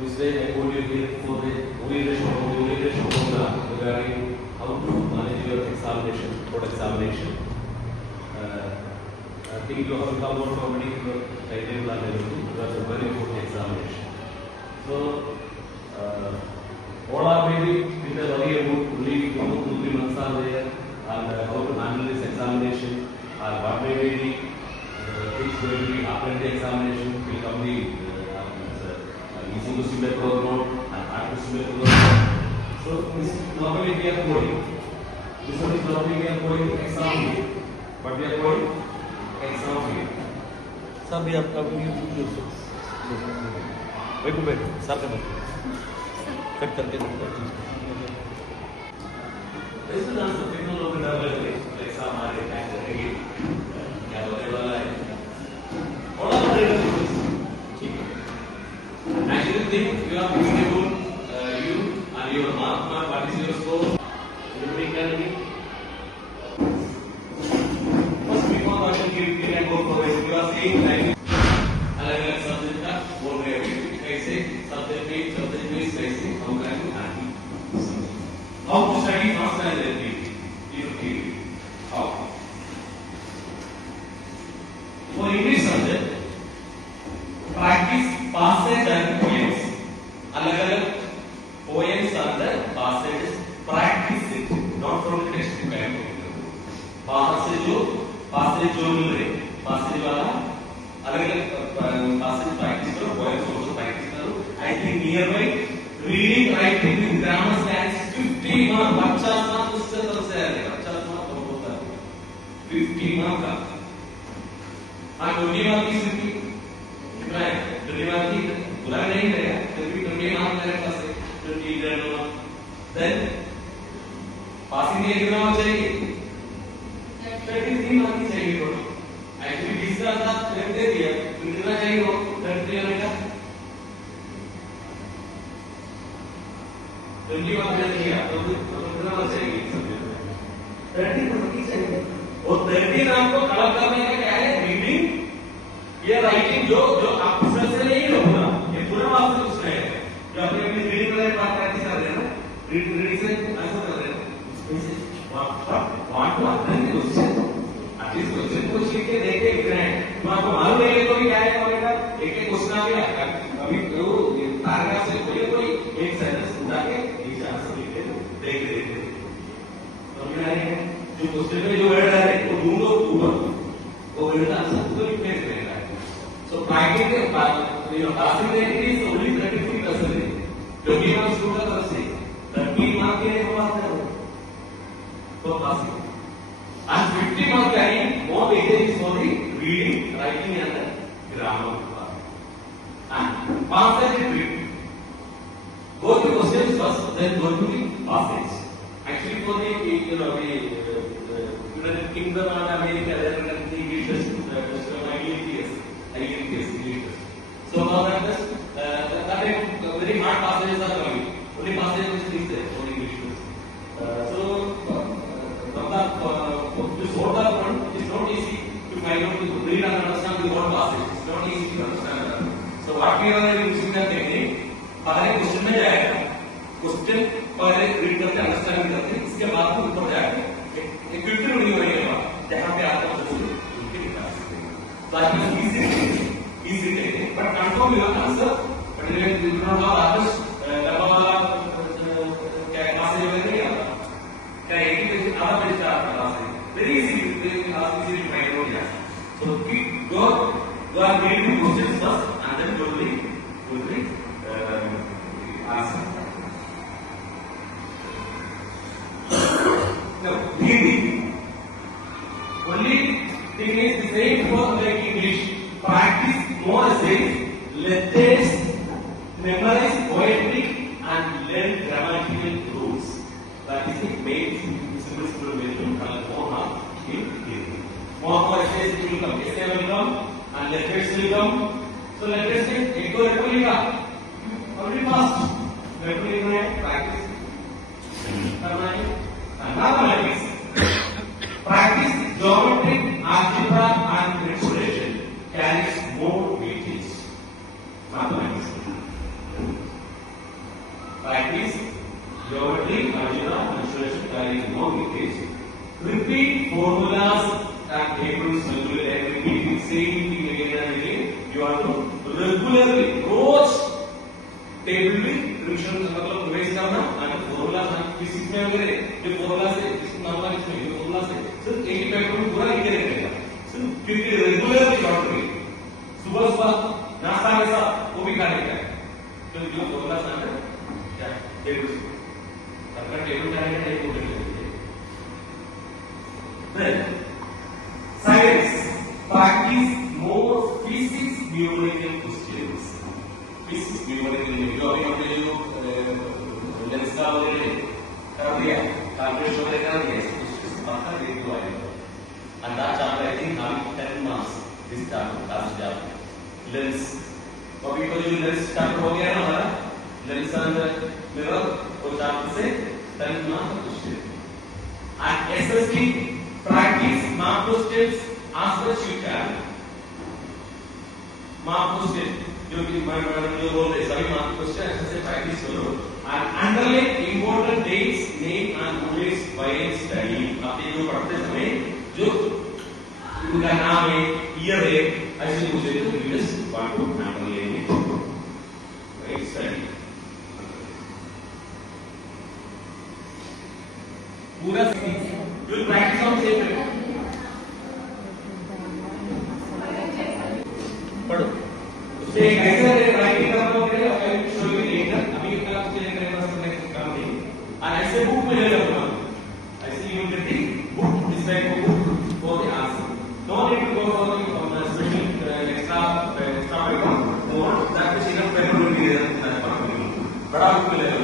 this way I told you here for the orientation program regarding how to manage your examination, board examination. I think you have come out already in your timetable and everything. That's a very important examination. So, all are maybe with a very about only 2-3 months are there, and how to handle this examination, and what may be things going to be after the examination will come the easy to simulate program and hard to simulate program. So, this normally we are going. This one is normally we are going exam, but we are going exam. Sir, we have you wait, sir, cut करके this is also technology level exam हमारे time रहेगी क्या होने वाला है और आप ठीक है actually think you are able you and your mark what is your score you can first before question give and go progress you are saying like अलग-अलग सब्जेक्ट का बोल रहे हो कैसे सब्जेक्ट बेस कैसे हम करेंगे how to study faster and effectively how for English subject practice passage and poems अलग-अलग poems अंदर passages practice it not from the textbook passage जो मिल रहे passage वाला अलग-अलग passage practice करो poems also practice करो I think nearby reading writing with grammar stands 50 mark 50 mark उससे तरफ से आएगा 50 mark कम होता है 50 mark का हाँ 20 mark की स्थिति कितना है 20 mark की बुरा नहीं रहेगा क्योंकि 20 mark मेरे पास है 20 grade mark then passing the exam चाहिए 33 mark की चाहिए टोटल एक्चुअली 20 का साथ दे दिया तो कितना चाहिए वो 33 आने का 20 mark नहीं है तो कितना mark चाहिए 30 mark की चाहिए और 30 mark को कवर करने का क्या है रीडिंग ये राइटिंग जो आप पुस्तक से नहीं होगा ये पूरा आपसे पूछ रहे हैं जो अपनी अपनी रीडिंग में बात प्रैक्टिस कर रहे हैं ना रीडिंग से ऐसा कर रहे हैं इसमें what to attend question at least question को सीख के देखे ग्रैंड तो आपको मालूम नहीं है तो क्या है करेगा एक एक क्वेश्चन आ गया अभी तो पैराग्राफ से कोई एक सेंटेंस उठा के नीचे आंसर लिख के देख समझ में आ रही है जो क्वेश्चन में जो वर्ड आ रहे हैं वो ढूंढो ऊपर वो वर्ड का आंसर तो लिखने से रहेगा सो प्राइवेट के पासिंग रेट इज ओनली 33% क्योंकि हम स्टूडेंट का तरफ से 30 मार्क के लिए बात कर रहे हैं तो passing and 50 mark carrying more weightage is for the reading, writing and the grammar part. And passage and reading. Go to questions first, then go to the passage. Actually, for the United Kingdom and America, they are the English test, English. So for that, that very hard passages are coming. Only passages is there for English test. So this order one is not easy to find out to read and understand the whole passage. It's not easy to understand that. So what we are using that technique, पहले question में जाएगा, question पहले read करके understand करके इसके बाद फिर ऊपर जाएगा, एक फिल्टर नहीं होएगा जहाँ पे आता है उसको उनके निकाल सकते हैं. So I think easy technique, but confirm your answer. But if you do not have others, डब्बा वाला क्या passage वगैरह नहीं आता, क्या एक ही पेज आधा पेज का आता है. Very easy, very easy to find out here. So go and read the questions first, and then go to the answer. Now reading. Only thing is the same for like English. Practice more essays, letters, memorize poetry, and learn grammatical rules. That is the main. More essays will come, essay will come, and letters will come. So letters से एक दो letter लिखा, already passed. Letter लिखना है, practice करना है. Mathematics, practice geometry, algebra, and mensuration carries more weightage. Mathematics. same thing again and again. You have to regularly, रोज table में रिविजन मतलब रिवाइज करना और फॉर्मूला फिजिक्स में वगैरह जो फॉर्मूला से इसको नाम का इसमें जो फॉर्मूला से सिर्फ एक ही पेपर में पूरा लिख के रखेगा सिर्फ क्योंकि रेगुलरली शॉर्ट में सुबह सुबह नाश्ता के साथ वो भी खाने का है तो जो फॉर्मूला सामने क्या टेबल अपना टेबल का है एक hotel Then, science, practice more physics numerical questions. Physics numerical, जो अभी हमने जो लेंस का वगैरह कर दिया, कैलकुलेशन वगैरह कर दिया, इसको कुछ बात कर देख लो आएगा. And that chapter I think having 10 marks this chapter, last chapter. Lens, अभी को जो लेंस chapter हो गया ना हमारा, लेंस and mirror, वो chapter से 10 marks question. And SST practice mark questions as much you can. Mark question जो कि मैं जो बोल रहे सभी mark question ऐसे से practice करो. And underline important dates, name and always while studying. आप ये जो पढ़ते समय जो उनका नाम है, year है, ऐसे मुझे तो you just want to underline it. While studying. पूरा you will practice on same paper. पढ़ो उससे एक ऐसा राइटिंग करना होगा I will show you later. अभी क्लास के लिए मेरे पास नेक्स्ट काम नहीं और ऐसे बुक में ले लो ऐसे you will get book this type of book for the answer. No need to go for the special extra paper for that is enough paper will be there. बड़ा बुक ले लो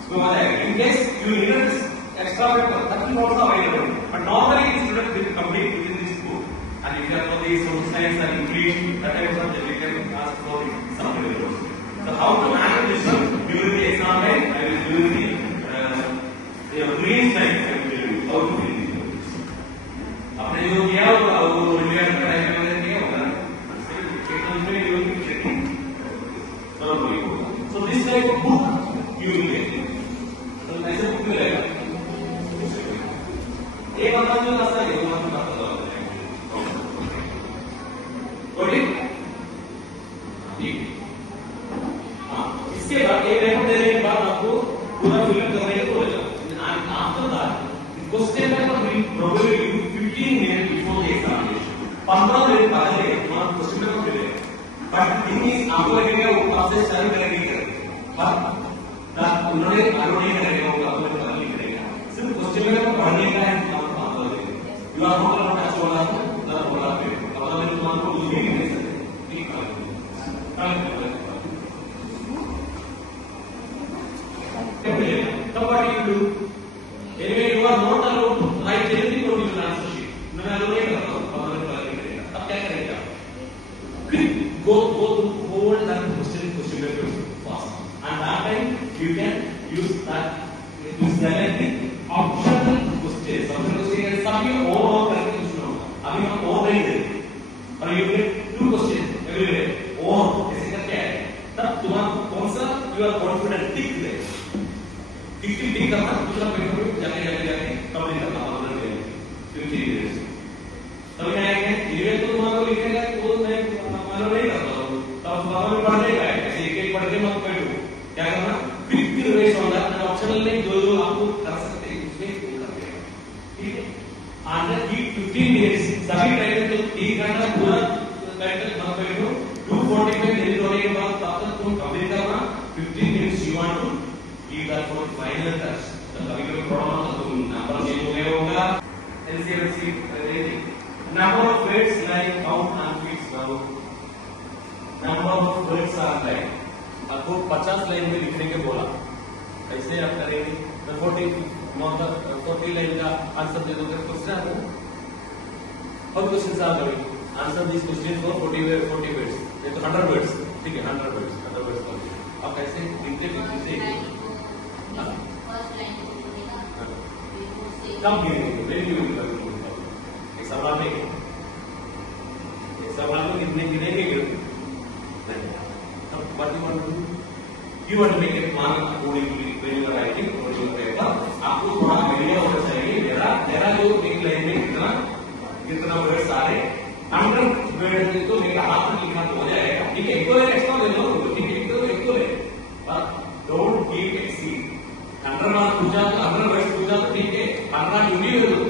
उसको मजा आएगा. In case you need extra paper that is also available but normally the student will complete within this book and if you have for the social science and English that type of subject you can ask for some papers. So how to manage this one during the exam time I will during the green time I will tell you how to fill these आपने जो किया वो revision का time में किया होगा एक उसमें you will be checking so this type of book you will get तो ऐसे book मिलेगा एक बात जो रास्ता है वो हम बात कर रहे हैं ठीक हाँ इसके बाद एक रेकॉर्ड देने के बाद आपको पूरा फिलअप करने को बोला and after that question paper will probably give you 15 minutes before the examination 15 minute पहले तुम्हारा क्वेश्चन पेपर मिलेगा but the thing is आपको लगेगा वो आपसे सही करेंगे but उन्होंने आलो नहीं करेगा वो आपको पता नहीं करेगा सिर्फ क्वेश्चन पेपर पढ़ने का है You are not allowed to ask all of them. That all of them. Other than one who is reading this, speak for So what do you do? Anyway, you are not allowed to write anything on your answer sheet. No, I don't know. अब क्या करेगा? Quick, go to hold that question paper fast. And that time you can use that to select the optional questions. Optional questions सभी और करके कुछ ना होगा. अभी हम और नहीं देते. और you get 2 questions everywhere. और ऐसे करके आए. तब तुम्हारा कौन सा you are confident टिक दे. टिक करना दूसरा पेपर में जाके कंप्लीट करना मतलब है. 50 days. तब क्या है ये तो तुम्हारा लिखेगा तो मैं मतलब नहीं करता हूँ. तब तुम्हारा भी पढ़ने का है. ऐसे एक पढ़ के मत बैठो. क्या करना? क्विक रिवाइज होगा. ऑप्शनल नहीं जो आपको कर सकते हैं उसमें कर देगा. ठीक है. अंडर 15 मिनट्स सभी टाइम तो 1 घंटा पूरा टाइम मत बैठो. 2:45 मिनट होने के बाद तब तक तुम कंप्लीट करना. 15 minutes you want to give that for final test. कभी प्रॉब्लम तो तुम नंबर चेंज हो गया होगा. एलसीएमसी number of words like count and fix down. Number of words are like आपको 50 लाइन में लिखने के बोला. ऐसे आप करेंगे तो 40 लाइन का आंसर दे दोगे. क्वेश्चन है how questions are going answer these questions for 40 words ये तो 100 words. ठीक है 100 words आप कैसे लिखते से कब गिरेंगे सवाल में कितने गिरेंगे what you want to do? You want to make a plan according to when you are writing or your paper. आपको थोड़ा आइडिया होना चाहिए मेरा जो एक लाइन में कितना वर्ड्स आ रहे 100 जुनी